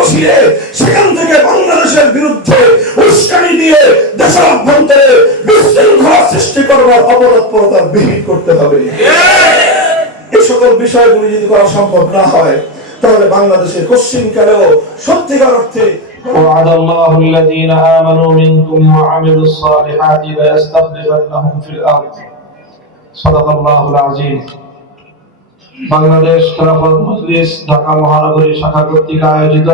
বসিয়ে সেখান থেকে বাংলাদেশের বিরুদ্ধে উস্কানি দিয়ে দেশের অভ্যন্তরে বিশৃঙ্খলা সৃষ্টি করবার অপরাধপরতার বিহিত করতে হবে। এই সকল বিষয়গুলি যদি করা সম্ভব না হয় তাহলে বাংলাদেশের পশ্চিমকালেও সত্যিকার অর্থে وعد الله الذين آمنوا منكم وعملوا الصالحات ليستخلفنهم في الأرض صدق الله العظيم। বাংলাদেশ খেলাফত মজলিস ঢাকা মহানগরী শাখা কর্তৃক আয়োজিত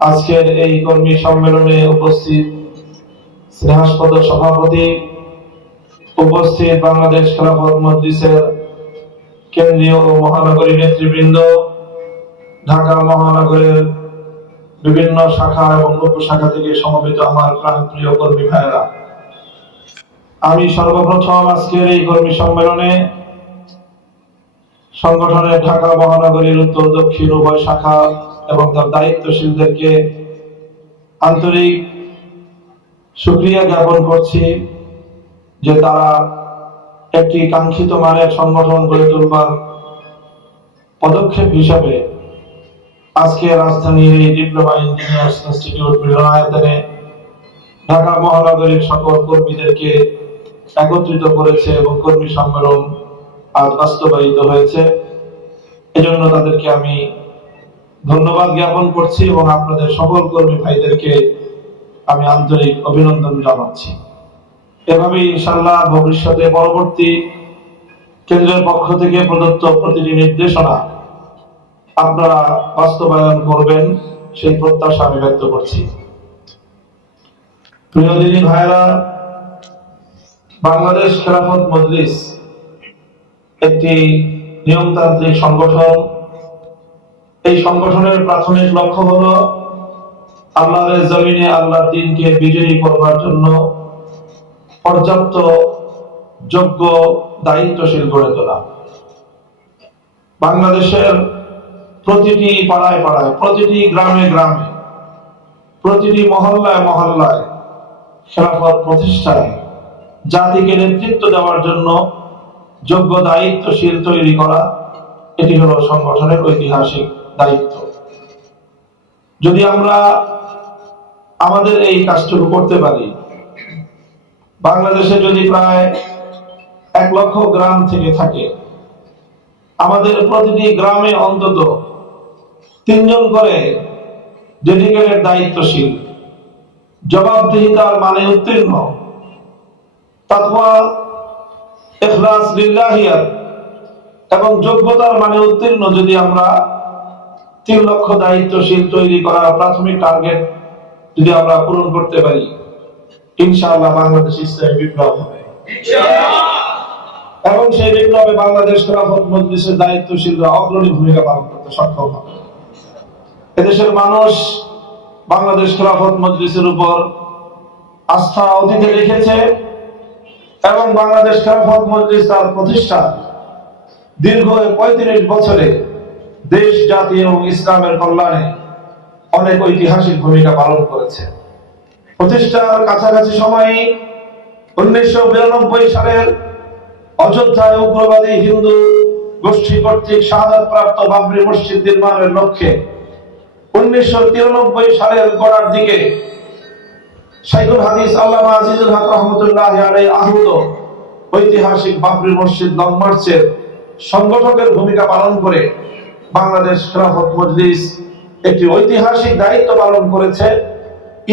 আজকের এই কর্মী সম্মেলনে উপস্থিত স্নেহাস্পদ সভাপতি, উপস্থিত বাংলাদেশ খেলাফত মজলিসের কেন্দ্রীয় ও মহানগরী নেতৃবৃন্দ, ঢাকা মহানগরের বিভিন্ন শাখা এবং উপশাখা থেকে সমবেত আমার প্রাণপ্রিয় কর্মী ভাইয়েরা, আমি সর্বপ্রথম আজকের এই কর্মী সম্মেলনে সংগঠনের ঢাকা মহানগরীর উত্তর দক্ষিণ উভয় শাখা এবং তার দায়িত্বশীলদেরকে আন্তরিক শুকরিয়া জ্ঞাপন করছি যে তারা একটি কাঙ্ক্ষিত মানের সংগঠন গড়ে তুলবার পদক্ষেপ হিসাবে আজকে রাজধানীর এই ডিপ্লোমা ইঞ্জিনিয়ার্স ইনস্টিটিউট মিলনায়তনে ঢাকা মহানগরীর সকল কর্মীদেরকে একত্রিত করেছে এবং কর্মী সম্মেলন আজ বাস্তবায়িত হয়েছে। এজন্য তাদেরকে আমি ধন্যবাদ জ্ঞাপন করছি এবং আপনাদের সকল কর্মী ভাইদেরকে আমি আন্তরিক অভিনন্দন জানাচ্ছি। এভাবে ইনশাআল্লাহ ভবিষ্যতে পরবর্তী কেন্দ্রের পক্ষ থেকে প্রদত্ত প্রতিটি নির্দেশনা আপনারা বাস্তবায়ন করবেন সেই প্রত্যাশা আমি ব্যক্ত করছি। প্রিয় দিনী ভাইরা, বাংলাদেশ খেলাফত মজলিস একটি নিয়মতান্ত্রিক সংগঠন। এই সংগঠনের প্রাথমিক লক্ষ্য হলো আল্লাহর জমিনে আল্লাহর দ্বীনকে বিজয়ী করবার জন্য পর্যাপ্ত যোগ্য দায়িত্বশীল গড়ে তোলা। বাংলাদেশের প্রতিটি পাড়ায় পাড়ায়, প্রতিটি গ্রামে গ্রামে, প্রতিটি মহল্লায় মহল্লায় খেলাফত প্রতিষ্ঠায় জাতিকে নেতৃত্ব দেওয়ার জন্য যোগ্য দায়িত্বশীল তৈরি করা, এটি হলো সংগঠনের ঐতিহাসিক দায়িত্ব। যদি আমরা আমাদের এই কাজটুকু করতে পারি, বাংলাদেশে যদি প্রায় 1 লক্ষ গ্রাম থেকে থাকে, আমাদের প্রতিটি গ্রামে অন্তত 3 জন করে ডেডিকেটেড দায়িত্বশীল, জবাবদিহিতার মানে উত্তীর্ণ, তাকওয়া, ইখলাস লিল্লাহিয়াত এবং যোগ্যতার মানে উত্তীর্ণ যদি আমরা 3 লক্ষ দায়িত্বশীল তৈরি করার প্রাথমিক টার্গেট যদি আমরা পূরণ করতে পারি, ইনশাআল্লাহ বাংলাদেশ ইসলামী বিপ্লব হবে এবং সেই বিপ্লবে বাংলাদেশ খেলাফত মজলিসের দায়িত্বশীলরা অগ্রণী ভূমিকা পালন করতে সক্ষম হবে। এদেশের মানুষ বাংলাদেশ খেলাফত মজলিসের উপর আস্থা অতীতে রেখেছে এবং বাংলাদেশ খেলাফত মজলিস তার প্রতিষ্ঠা দীর্ঘ 35 বছরে দেশ, জাতি এবং ইসলামের কল্যাণে অনেক ঐতিহাসিক ভূমিকা পালন করেছে। প্রতিষ্ঠার কাছাকাছি সময়ে 1992 সালের অযোধ্যায় উগ্রবাদী হিন্দু গোষ্ঠী কর্তৃক শাহাদাত প্রাপ্ত বাবরি মসজিদ নির্মাণের লক্ষ্যে 1993 সালের গোড়ার দিকে শাইখুল হাদিস আল্লামা আজিজুল হক রহমাতুল্লাহি আলাইহি আহুত ঐতিহাসিক বাবরি মসজিদ লং মার্চের সংগঠকের ভূমিকা পালন করে বাংলাদেশ খেলাফত মজলিস একটি ঐতিহাসিক দায়িত্ব পালন করেছে।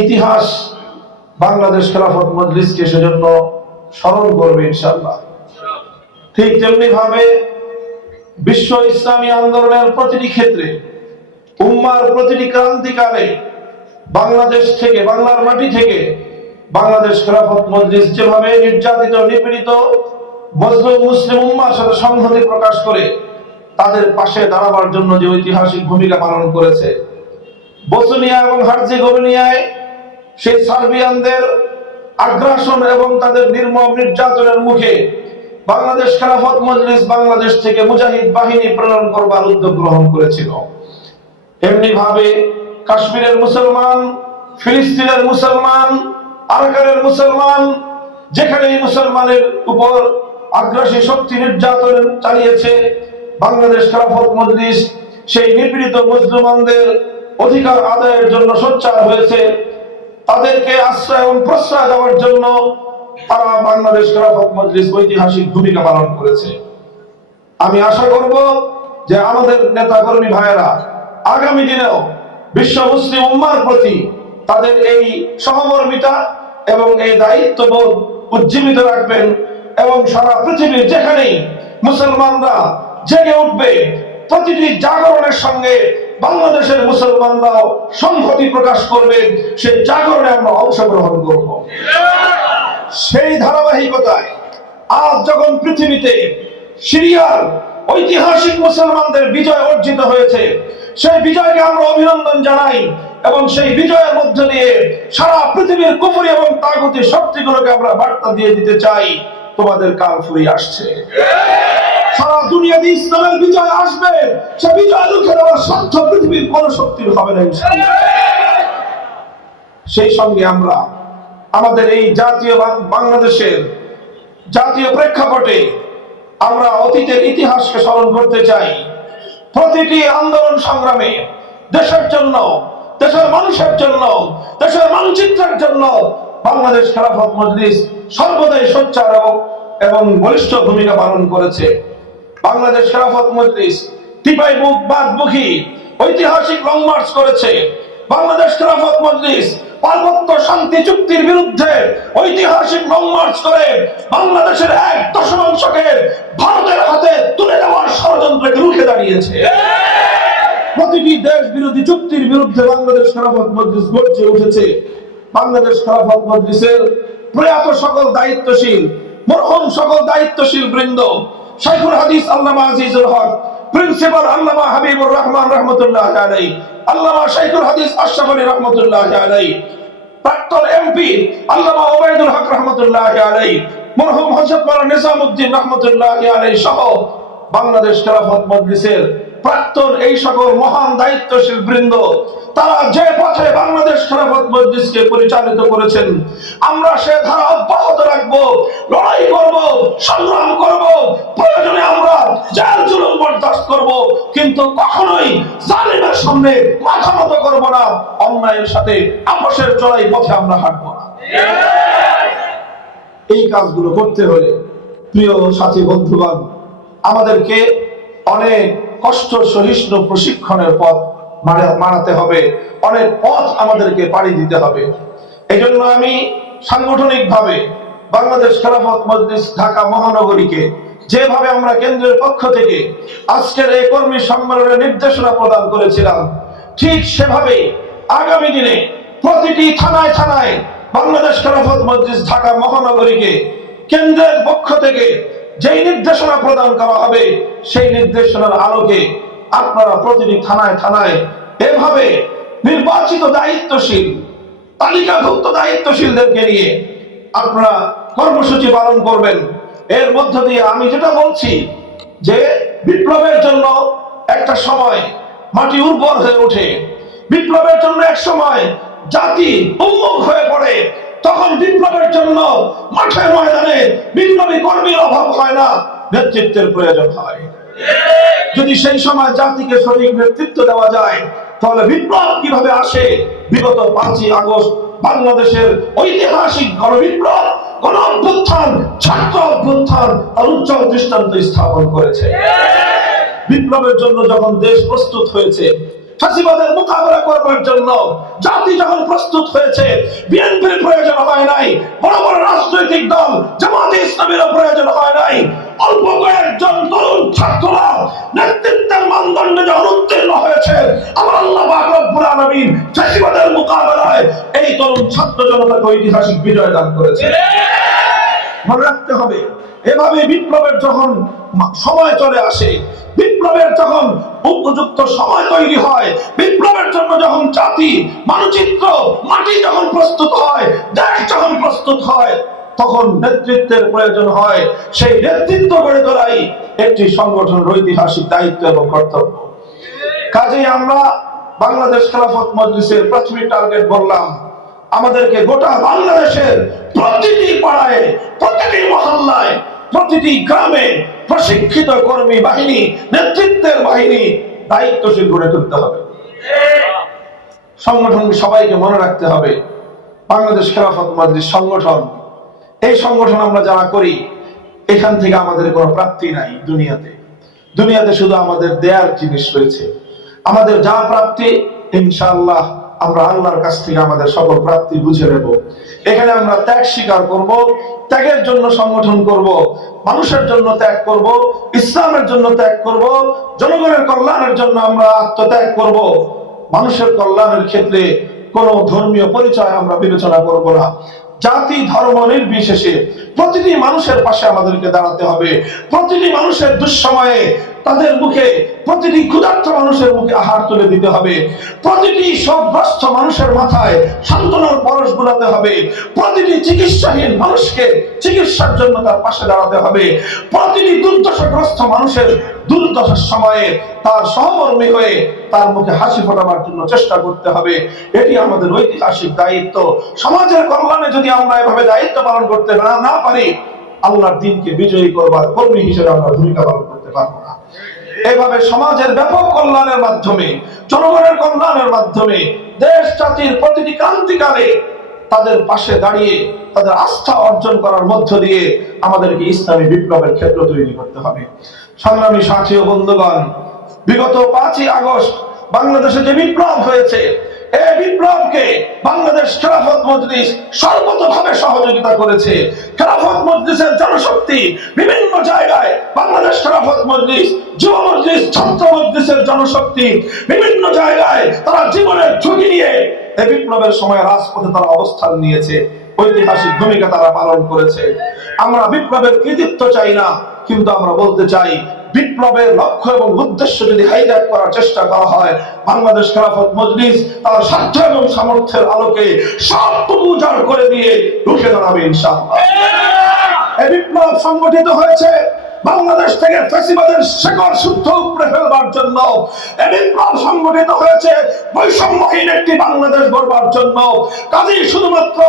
ইতিহাস বাংলাদেশ খেলাফত মজলিসকে সেজন্য স্মরণ করবে ইনশাআল্লাহ। ঠিক তেমনি ভাবে বিশ্ব ইসলামী আন্দোলনের প্রতিটি ক্ষেত্রে, উম্মার প্রতিটি ক্রান্তিকালে বাংলাদেশ থেকে, বাংলার মাটি থেকে বাংলাদেশ খেলাফত মজলিস যেভাবে নির্যাতিত, নিপীড়িত মজলুম মুসলিম উম্মার সাথে সংহতি প্রকাশ করে তাদের পাশে দাঁড়াবার জন্য যে ঐতিহাসিক ভূমিকা পালন করেছে, বসনিয়া এবং হার্জেগোভিনায় সেই সার্বিয়ানদের আগ্রাসন এবং তাদের নির্মম নির্যাতনের মুখে বাংলাদেশ খেলাফত মজলিস বাংলাদেশ থেকে মুজাহিদ বাহিনী প্রেরণ করবার উদ্যোগ গ্রহণ করেছিল। এমনি ভাবে কাশ্মীরের মুসলমান, ফিলিস্তিনের মুসলমান, আরাকানের মুসলমান, যেখানে মুসলমানের উপর আগ্রাসী শক্তি নির্যাতন চালিয়েছে, বাংলাদেশ খেলাফত মজলিস সেই নিপীড়িত মুসলমানদের অধিকার আদায়ের জন্য সোচ্চার হয়েছে, তাদেরকে আশ্রয় এবং প্রশ্রয় দেওয়ার জন্য তারা বাংলাদেশ খেলাফত মজলিস ঐতিহাসিক ভূমিকা পালন করেছে। আমি আশা করব যে আমাদের নেতা কর্মী ভাইয়েরা আগামী দিনেও বিশ্ব মুসলিম উম্মার প্রতি তাদের এই সহমর্মিতা এবং এই দায়িত্ববোধ উজ্জীবিত রাখবেন এবং সারা পৃথিবীর যেখানেই মুসলমানরা জেগে উঠবে, প্রতিটি জাগরণের সঙ্গে বাংলাদেশের মুসলমানরাও সংহতি প্রকাশ করবে, সেই জাগরণে আমরা অংশগ্রহণ করব। সেই ধারাবাহিকতায় আজ যখন পৃথিবীতে সিরিয়ার ঐতিহাসিক মুসলমানদের বিজয় অর্জিত হয়েছে, সেই বিজয়কে আমরা অভিনন্দন জানাই এবং সেই বিজয়ের মধ্য দিয়ে সারা পৃথিবীর কুফরি এবং তাগুতি শক্তিগুলোকে আমরা বার্তা দিয়ে দিতে চাই, তোমাদের কাল ফুরিয়ে আসছে। সারা দুনিয়াতে ইসলামের বিজয় আসবে, সে বিজয় রুখে দেওয়ার সাধ্য পৃথিবীর কোন শক্তির হবে না ইনশাআল্লাহ। সেই সঙ্গে আমরা আমাদের এই জাতীয় বাংলাদেশের জাতীয় প্রেক্ষাপটে আমরা অতীতের ইতিহাসকে স্মরণ করতে চাই। প্রতিটি আন্দোলন সংগ্রামে দেশের জন্য, দেশের মানুষের জন্য, দেশের মানচিত্রের জন্য বাংলাদেশ খেলাফত মজলিস সর্বদাই সোচ্চার এবং বলিষ্ঠ ভূমিকা পালন করেছে। বাংলাদেশ খেলাফত মজলিস টিপাই বুক বাদমুখী ঐতিহাসিক লং মার্চ করেছে। বাংলাদেশ খেলাফত মজলিস পার্বত্য শান্তি চুক্তির বিরুদ্ধে ঐতিহাসিক লং মার্চ করে বাংলাদেশের 1/10 ভারতের হাতে তুলে দেওয়ার ষড়যন্ত্রকে রুখে দাঁড়িয়েছে। প্রতিটি দেশ বিরোধী চুক্তির বিরুদ্ধে বাংলাদেশ খেলাফত মজলিস গর্জে উঠেছে। বাংলাদেশ খেলাফত মজলিসের প্রয়াত সকল দায়িত্বশীল, মরহুম সকল দায়িত্বশীল বৃন্দ, শাইখুল হাদিস আল্লামা আজিজুল হক, প্রিন্সিপাল আল্লামা হাবিবুর রহমান রহমতুল্লাহ আলাইহি, আল্লামা শাইখুল হাদিস আশরাফ আলী রহমতুল্লাহ আলাইহি, প্রাক্তন এমপি আল্লামা ওবায়দুল হক রহমতুল্লাহ আলাইহি, মরহুম হযরত মাওলানা নিজামউদ্দিন রহমতুল্লাহ আলাইহি সহ বাংলাদেশ খেলাফত মজলিসের প্রাক্তন এই সকল মহান দায়িত্বশীল বৃন্দ, তারা যে পথে বাংলাদেশ খেলাফত মজলিসকে পরিচালিত করেছেন, আমরা সে ধারা অব্যাহত রাখবো, লড়াই করব, সংগ্রাম করব, প্রয়োজনে আমরা জেল জুলুম বরদাস্ত করব, কিন্তু কখনোই জালিমের সামনে মাথা নত করব না, অন্যায়ের সাথে আপোষের চড়াই পথে আমরা হাঁটবো না। এই কাজগুলো করতে হলে প্রিয় সাথী বন্ধুগণ, আমাদেরকে অনেক কষ্ট সহিষ্ণু প্রশিক্ষণের পথ মারাতে হবে, অনেক পথ আমাদেরকে পাড়ি দিতে হবে। এই জন্য আমি সাংগঠনিকভাবে বাংলাদেশ খেলাফত মজলিস ঢাকা মহানগরীকে যেভাবে আমরা কেন্দ্রের পক্ষ থেকে আজকের এই কর্মী সম্মেলনের নির্দেশনা প্রদান করেছিলাম, ঠিক সেভাবে আগামী দিনে প্রতিটি থানায় থানায় বাংলাদেশ খেলাফত মজলিস ঢাকা মহানগরীকে কেন্দ্রের পক্ষ থেকে যেই নির্দেশনা প্রদান করা হবে, সেই নির্দেশনার আলোকে আপনারা প্রতিটি থানায় থানায় এভাবে নির্বাচিত দায়িত্বশীল, তালিকাভুক্ত দায়িত্বশীলদেরকে নিয়ে আপনারা কর্মসূচি পালন করবেন। এর মধ্য দিয়ে আমি যেটা বলছি যে বিপ্লবের জন্য একটা সময় মাটি উর্বর হয়ে ওঠে, বিপ্লবের জন্য এক সময় জাতি উন্মুখ হয়ে পড়ে, তখন বিপ্লবের জন্য মাঠে ময়দানে বিপ্লবী কর্মীর অভাব হয় না, নেতৃত্বের প্রয়োজন হয়। যদি সেই সময় জাতিকে সঠিক নেতৃত্ব দেওয়া যায়, তাহলে বিপ্লব কিভাবে আসে? বিগত 5ই আগস্ট বাংলাদেশের ঐতিহাসিক গণবিপ্লব, গণ অভ্যুত্থান, ছাত্র অভ্যুত্থান আর উজ্জ্বল দৃষ্টান্ত স্থাপন করেছে। বিপ্লবের জন্য যখন দেশ প্রস্তুত হয়েছে, ফাঁসিবাদের মোকাবেলা করবার জন্য জাতি যখন প্রস্তুত হয়েছে, বিএনপির প্রয়োজন হয় নাই, বড় বড় রাজনৈতিক দল জামাতে ইসলামীরও প্রয়োজন হয় নাই। অল্প কয়েকজন তরুণ ছাত্ররা নেতৃত্বের মানদণ্ডে যখন উত্তীর্ণ হয়েছে, আমার আল্লাহ পাক রব্বুল আলামিন ফাঁসিবাদের মোকাবেলায় এই তরুণ ছাত্র জনতাকে ঐতিহাসিক বিজয় দান করেছে। মনে রাখতে হবে, এভাবে বিপ্লবের যখন সময় চলে আসে, বিপ্লবের যখন উপযুক্ত সময় তৈরি হয়, বিপ্লবের জন্য যখন জাতি, মানচিত্র, মাটি যখন প্রস্তুত হয়, দেশ যখন প্রস্তুত হয়, তখন নেতৃত্বের প্রয়োজন হয়। সেই নেতৃত্ব গড়ে তোলাই একটি সংগঠনের ঐতিহাসিক দায়িত্ব এবং কর্তব্য। কাজেই আমরা বাংলাদেশ খেলাফত মজলিসের প্রাথমিক টার্গেট বললাম, আমাদেরকে গোটা বাংলাদেশের প্রতিটি পাড়ায়, প্রতিটি মহল্লায়, প্রতিটি গ্রামে প্রশিক্ষিত কর্মী বাহিনী, নেতৃত্বের বাহিনী, দায়িত্বশীল গড়ে তুলতে হবে। সংগঠনকে সবাইকে মনে রাখতে হবে, বাংলাদেশ খেলাফত মজলিস সংগঠন, এই সংগঠন আমরা যারা করি এখান থেকে আমাদের কোনো প্রাপ্তি নাই। দুনিয়াতে শুধু আমাদের দেয়ার জিনিস রয়েছে। আমাদের যা প্রাপ্তি ইনশাআল্লাহ আমরা আল্লাহর কাছ থেকে আমাদের সকল প্রাপ্তি বুঝে নেব। এখানে আমরা ত্যাগ স্বীকার করব, ত্যাগের জন্য সংগঠন করব, মানুষের জন্য ত্যাগ করব, ইসলামের জন্য ত্যাগ করব, জনগণের কল্যাণের জন্য আমরা আত্মত্যাগ করব। মানুষের কল্যাণের ক্ষেত্রে কোন ধর্মীয় পরিচয় আমরা বিবেচনা করব না। জাতি ধর্ম নির্বিশেষে প্রতিটি মানুষের পাশে আমাদেরকে দাঁড়াতে হবে। প্রতিটি মানুষের দুঃসময়ে তাদের মুখে, প্রতিটি ক্ষুধার্ত মানুষের মুখে আহার তুলে দিতে হবে। প্রতিটি শোকগ্রস্ত মানুষের মাথায় সান্ত্বনার পরশ বোলাতে হবে। প্রতিটি চিকিৎসাহীন মানুষকে চিকিৎসার জন্য তার পাশে দাঁড়াতে হবে। প্রতিটি দুর্দশাগ্রস্ত মানুষের দুর্দশার সময়ে তার সহকর্মী হয়ে তার মুখে হাসি ফোটাবার জন্য চেষ্টা করতে হবে। এটি আমাদের ঐতিহাসিক দায়িত্ব। সমাজের কল্যাণে যদি আমরা এভাবে দায়িত্ব পালন করতে না পারি, আল্লাহর দ্বীনকে বিজয়ী করবার কর্মী হিসেবে আমরা ভূমিকা পালন করতে পারবো না। এভাবে সমাজের ব্যাপক কল্যাণের মাধ্যমে, জনগণের কল্যাণের মাধ্যমে দেশ জাতির প্রতিটি ক্রান্তিকালে তাদের পাশে দাঁড়িয়ে তাদের আস্থা অর্জন করার মধ্য দিয়ে আমাদেরকে ইসলামী বিপ্লবের ক্ষেত্র তৈরি করতে হবে। সংগ্রামী সাথী ও বন্ধুগণ, বিগত 5ই আগস্ট বাংলাদেশে যে বিপ্লব হয়েছে, এই বিপ্লবকে বাংলাদেশ খেলাফত মজলিস সর্বতোভাবে সহযোগিতা করেছে। খেলাফত মজলিসের জনশক্তি বিভিন্ন জায়গায়, বাংলাদেশ খেলাফত মজলিস, যুব মজলিস, ছাত্র মজলিসের জনশক্তি বিভিন্ন জায়গায় তারা জীবনের ঝুঁকি নিয়ে এই বিপ্লবের সময় রাজপথে তারা অবস্থান নিয়েছে, ঐতিহাসিক ভূমিকা তারা পালন করেছে। আমরা বিপ্লবের কৃতিত্ব চাই না, কিন্তু আমরা বলতে চাই বিপ্লবের লক্ষ্য এবং উদ্দেশ্য যদি হাইজ্যাক করার চেষ্টা করা হয়, বাংলাদেশ খেলাফত মজলিস তার স্বার্থ এবং সামর্থ্যের আলোকে সবটুকু উজাড় করে দিয়ে রুখে দাঁড়াবে ইনশাআল্লাহ। এই বিপ্লব সংগঠিত হয়েছে বাংলাদেশ থেকে ফ্যাসিবাদের শেকড় শুদ্ধ উপড়ে ফেলবার জন্য। এই বিপ্লব সংগঠিত হয়েছে বৈষম্যহীন একটি বাংলাদেশ গড়বার জন্য। কাজেই শুধুমাত্র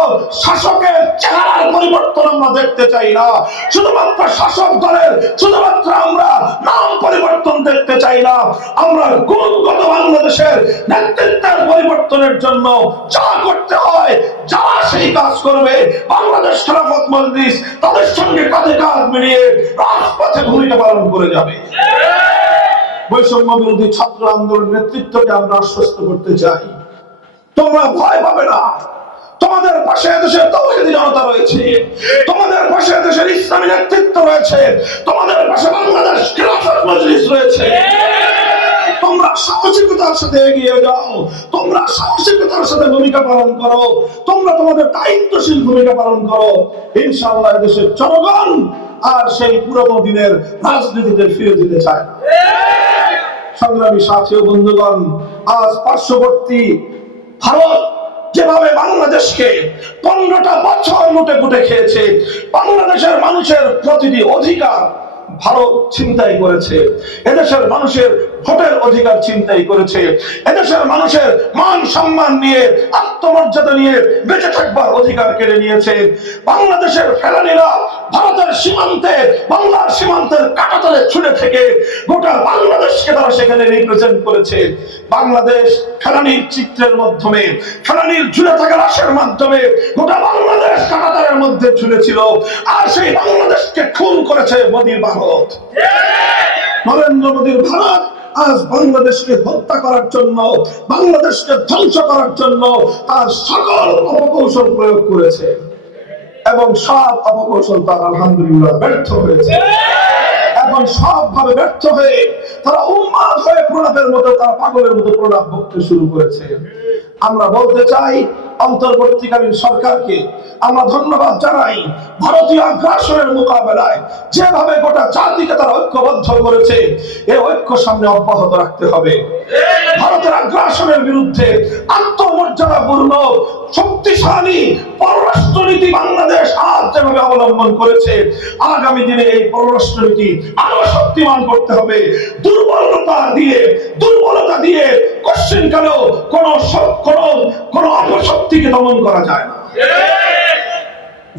শাসকের চেহারার পরিবর্তন আমরা দেখতে চাই না, শুধুমাত্র শাসক দলের শুধুমাত্র আমরা নাম পরিবর্তন দেখতে চাই না। আমরা গুণগত বাংলাদেশের নেতৃত্বের পরিবর্তনের জন্য যা করতে হয়, যারা সেই কাজ করবে, বাংলাদেশ খেলাফত মজলিস তাদের সঙ্গে কাঁধে কাঁধ মিলিয়ে রাজপথে ভূমিকা পালন করে যাবে। বৈষম্য বিরোধী ছাত্র আন্দোলনের নেতৃত্বকে আমরা আশ্বস্ত করতে চাই, তোমরা ভয় পাবে না। তোমাদের পাশে দেশের তাওহীদি জনতা রয়েছে, তোমাদের পাশে দেশের ইসলামী নেতৃত্ব রয়েছে, তোমাদের পাশে বাংলাদেশ খেলাফত মজলিস রয়েছে। তোমরা সাহসিকতার সাথে এগিয়ে যাও, তোমরা সাহসিকতার সাথে ভূমিকা পালন করো, তোমরা তোমাদের দায়িত্বশীল ভূমিকা পালন করো। ইনশাআল্লাহ দেশের জনগণ আর সেই পুরনো দিনের রাজনীতিতে ফিরে যেতে চায়। সংগ্রামী সাথী ও বন্ধুগণ, আজ পার্শ্ববর্তী ভারত যেভাবে বাংলাদেশকে 15টা বছর লুটে পুটে খেয়েছে, বাংলাদেশের মানুষের প্রতিটি অধিকার ভারত ছিনতাই করেছে, এদেশের মানুষের ভোটের অধিকার ছিনতাই করেছে, এদেশের মানুষের মান সম্মান নিয়ে, আত্মমর্যাদা নিয়ে বেঁচে থাকবার অধিকার কেড়ে নিয়েছে। বাংলাদেশের ফেলানিরা ভারতের সীমান্তে, বাংলার সীমান্তের কাঁটাতারে ছুঁড়ে থেকে গোটা বাংলাদেশকে তারা সেখানে রিপ্রেজেন্ট করেছে। বাংলাদেশ ফেলানির চিত্রের মাধ্যমে, ফেলানির ঝুলে থাকা লাশের মাধ্যমে গোটা বাংলাদেশ কাঁটাতারের মধ্যে ঝুলেছিল। আর সেই বাংলাদেশকে খুন করেছে মোদীর ভারত, নরেন্দ্র মোদীর ভারত। আজ বাংলাদেশকে হত্যা করার জন্য, বাংলাদেশকে ধ্বংস করার জন্য তার সকল অপকৌশল প্রয়োগ করেছে এবং সব অপকৌশল তার আলহামদুলিল্লাহ ব্যর্থ হয়েছে। এখন সবভাবে ব্যর্থ হয়ে তারা উন্মাদ হয়ে প্রলাপের মতো, তারা পাগলের মতো প্রলাপ বকতে শুরু করেছে। আমরা বলতে চাই অন্তর্বর্তীকালীন সরকারকে আমরা ধন্যবাদ জানাই। ভারতীয় আগ্রাসনের মোকাবেলায় যেভাবে গোটা জাতিকে তারা ঐক্যবদ্ধ করেছে, এই ঐক্য সামনে অব্যাহত রাখতে হবে। ভারতের আগ্রাসনের বিরুদ্ধে আত্মমর্যাদাপূর্ণ শক্তিশালী পররাষ্ট্রনীতি বাংলাদেশ আজ যেভাবে অবলম্বন করেছে, আগামী দিনে এই পররাষ্ট্রনীতি আরো শক্তিমান করতে হবে। দুর্বলতা দিয়ে কোশ্চেনকালেও কোন অপশক্তিকে দমন করা যায় না।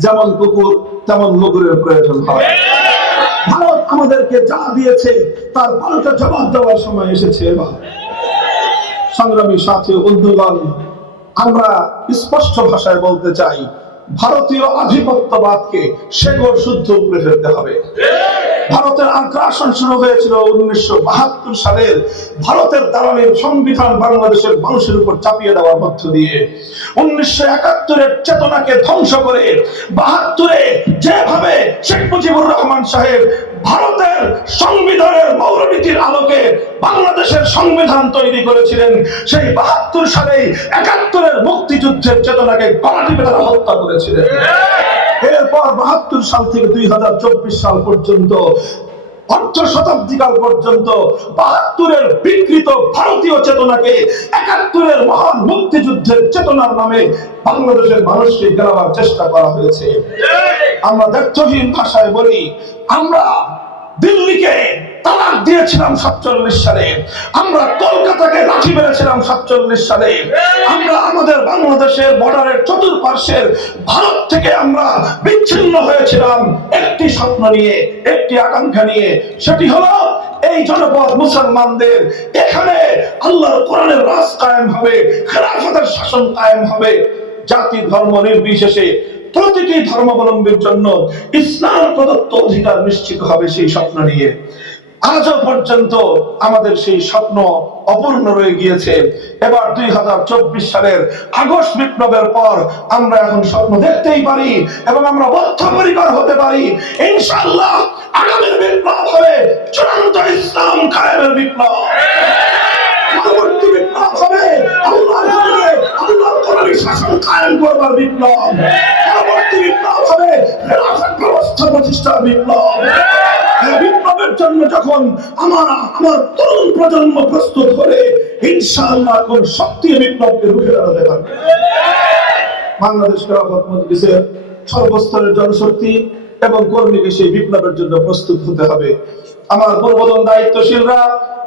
যেমন কুকুর তেমন মুগুরের প্রয়োজন হয়। ভারত আমাদেরকে যা দিয়েছে তার পাল্টা জবাব দেওয়ার সময় এসেছে। এবার সংগ্রামী সাথী ও বন্ধুগণ, আমরা স্পষ্ট ভাষায় বলতে চাই, ভারতীয় আধিপত্যবাদকে শেকড় শুদ্ধ উপড়ে ফেলতে হবে। ভারতের আগ্রাসন শুরু হয়েছিল 1972 সালের ভারতের দালালের সংবিধান বাংলাদেশের মানুষের উপর চাপিয়ে দেওয়ার মধ্য দিয়ে। 1971-এর চেতনাকে ধ্বংস করে 72-এ যেভাবে শেখ মুজিবুর রহমান সাহেব ভারতের সংবিধানের মৌলনীতির আলোকে বাংলাদেশের সংবিধান তৈরি করেছিলেন, সেই 72 সালে 71-এর মুক্তিযুদ্ধের চেতনাকে গলা টিপে তারা হত্যা করেছিলেন। এরপর 72 সাল থেকে 2024 সাল পর্যন্ত, অর্ধ শতাব্দীকাল পর্যন্ত 72-এর বিকৃত ভারতীয় চেতনাকে 71-এর মহান মুক্তিযুদ্ধের চেতনার নামে বাংলাদেশের মানুষকে গেলাবার চেষ্টা করা হয়েছে। আমরা দায়িত্বহীন ভাষায় বলি, আমরা দিল্লিকে তালাক দিয়েছিলাম 47 সালে, আমরা কলকাতাকে লাঠি মেরেছিলাম 47 সালে, আমরা আমাদের বাংলাদেশের বর্ডারের চতুর্পার্শ্বের ভারত থেকে আমরা বিচ্ছিন্ন হয়েছিলাম একটি স্বপ্ন নিয়ে, একটি আকাঙ্ক্ষা নিয়ে, সেটি হলো এই জনপদ মুসলমানদের এখানে আল্লাহর কোরআনের রাজ কায়েম হবে, খেলাফতের শাসন কায়েম হবে, জাতি ধর্ম নির্বিশেষে প্রতিটি ধর্মাবলম্বীর জন্য ইসলাম প্রদত্ত অধিকার নিশ্চিত হবে। সেই স্বপ্ন নিয়ে আজও পর্যন্ত আমাদের সেই স্বপ্ন অপূর্ণ রয়ে গিয়েছে। এবার 2024 সালের আগস্ট বিপ্লবের পর আমরা এখন স্বপ্ন দেখতেই পারি এবং আমরা বদ্ধপরিকর হতে পারি, ইনশাআল্লাহ আগামীর বিপ্লব হবে চূড়ান্ত ইসলাম কায়েমের বিপ্লব। পরবর্তী বিপ্লব হবে আল্লাহর কোরআনের শাসন কায়েম করবার বিপ্লব। পরবর্তী বিপ্লব হবে খেলাফত ব্যবস্থা প্রতিষ্ঠার বিপ্লব। এই বিপ্লবের জন্য যখন আমার তরুণ প্রজন্ম প্রস্তুত হবে, ইনশাআল্লাহ কোন শক্তি বিপ্লবকে রুখে দাঁড়াতে পারবে। বাংলাদেশ খেলাফত মজলিসের সর্বস্তরের জনশক্তি এবং কর্মীকে সেই বিপ্লবের জন্য প্রস্তুত হতে হবে। আমার পূর্বতন দায়িত্বশীলরা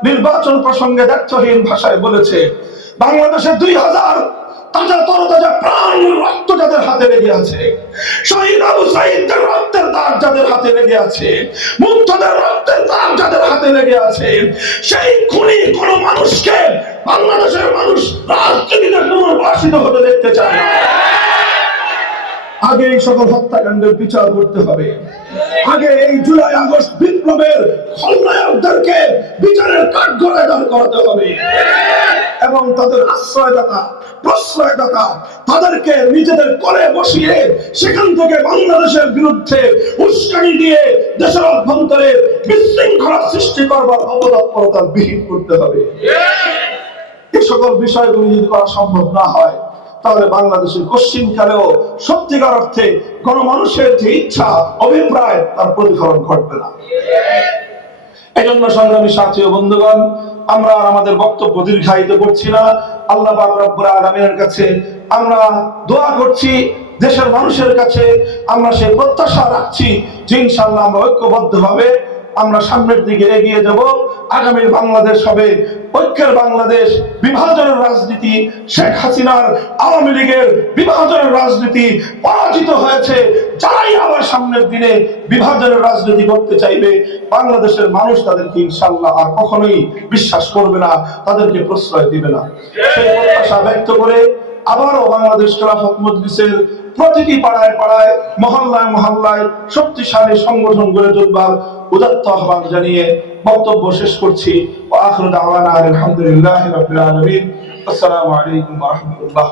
নির্বাচন প্রসঙ্গে দায়িত্বহীন ভাষায় বলেছে, বাংলাদেশে 2000 তরতাজা প্রাণ রক্ত যাদের হাতে লেগে আছে, শহীদ আবু সাঈদের রক্তের দাগ যাদের হাতে লেগে আছে, মুগ্ধদের রক্তের দাগ যাদের হাতে লেগে আছে, সেই খুনি কোন মানুষকে বাংলাদেশের মানুষ রাজনীতিতে পুনর্বাসিত হতে দেখতে চায় না। আগে এই সকল হত্যাকাণ্ডের বিচার করতে হবে। আগে এই জুলাই আগস্ট বিপ্লবের খলনায়কদেরকে বিচারের কাঠগড়ায় দাঁড় করাতে হবে এবং তাদের আশ্রয়দাতা, প্রশ্রয়দাতা তাদেরকে নিজেদের কোলে বসিয়ে সেখান থেকে বাংলাদেশের বিরুদ্ধে উস্কানি দিয়ে দেশের অভ্যন্তরে বিশৃঙ্খলা সৃষ্টি করবার অপতৎপরতা বিহীন করতে হবে। এই সকল বিষয়গুলি যদি করা সম্ভব না হয়, তাহলে বাংলাদেশের পশ্চিমকালেও সত্যিকার অর্থে গণমানুষের যে ইচ্ছা, অভিপ্রায়, তার প্রতিফলন ঘটবে না। এই জন্য সংগ্রামী সাথী ও বন্ধুগণ, আমরা আমাদের বক্তব্য দীর্ঘায়িত করছি না। আল্লাহ পাক রব্বুল আলামিনের কাছে আমরা দোয়া করছি, দেশের মানুষের কাছে আমরা সেই প্রত্যাশা রাখছি যে ইনশাআল্লাহ আমরা ঐক্যবদ্ধভাবে আমরা সামনের দিকে এগিয়ে যাব। আগামীর বাংলাদেশ হবে ঐক্যের বাংলাদেশ। বিভাজনের রাজনীতি, শেখ হাসিনার আওয়ামী লীগের বিভাজনের রাজনীতি পরাজিত হয়েছে। যারাই আবার সামনের দিনে বিভাজনের রাজনীতি করতে চাইবে, বাংলাদেশের মানুষ তাদেরকে ইনশাআল্লাহ আর কখনোই বিশ্বাস করবে না, তাদেরকে প্রশ্রয় দিবে না। সেই প্রত্যাশা ব্যক্ত করে আবারও বাংলাদেশ খেলাফত মজলিসের প্রতিটি পাড়ায় পাড়ায়, মহল্লায় মহল্লায় শক্তিশালী সংগঠন গড়ে তুলবার উদাত্ত আহ্বান জানিয়ে বক্তব্য শেষ করছি। ওয়া আখিরু দাওয়ানা আলহামদুলিল্লাহি রাব্বিল আলামিন। আসসালামু আলাইকুম ওয়া রাহমাতুল্লাহ।